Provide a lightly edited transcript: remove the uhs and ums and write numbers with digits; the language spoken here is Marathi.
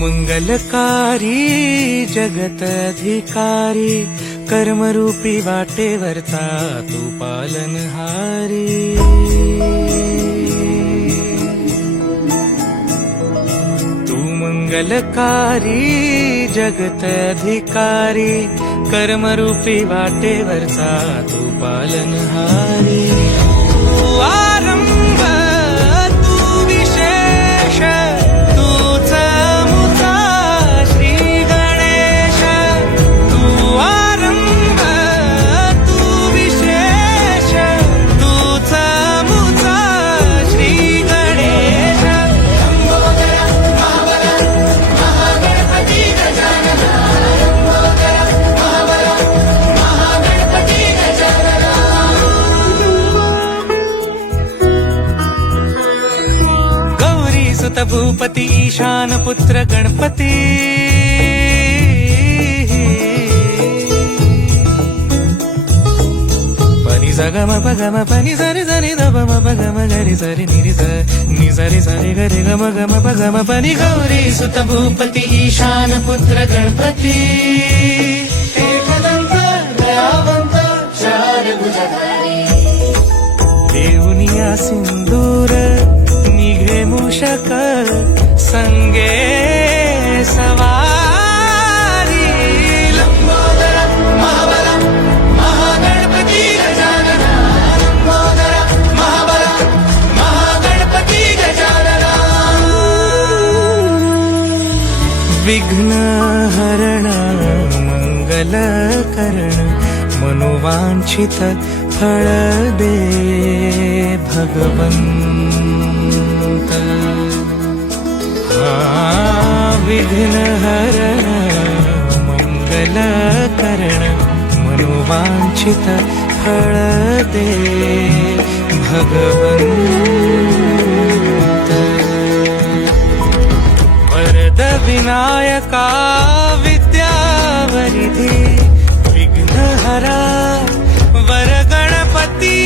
मंगलकारी जगत अधिकारी कर्मरूपी वाटेवरचा तू पालनहारी। तू मंगलकारी जगत अधिकारी कर्मरूपी वाटेवरचा तू पालनहारी। तू आरंभ तू विशेष तूच मुचा श्री गणेश। तू आरंभ तू विशेष तूच मुचा श्री गणेश। सुत भूपती ईशान पुत्र गणपती। पनी सगम पगम पनी सरि सरि दबम पगम गरि सरि निरि स नि सरि सरि गरि गम गम पगम पनी। गौरी सुत भूपती ईशान पुत्र गणपती। एकदंत दयावंत चार भुजधारी। देऊनिया सिंदूर निघे मूषक संगे सवारी। लंबोदर महाबल महागणपती गजानन। लंबोदर महाबल महागणपती गजानन। विघ्न हरण मंगल करण मनोवांछित फळ दे भगवंत। विघ्न हरण मंगल करण मनोवांछित फळ दे भगवंत। वरद विनायका विद्यावरिधी विघ्नहरा वर गणपती।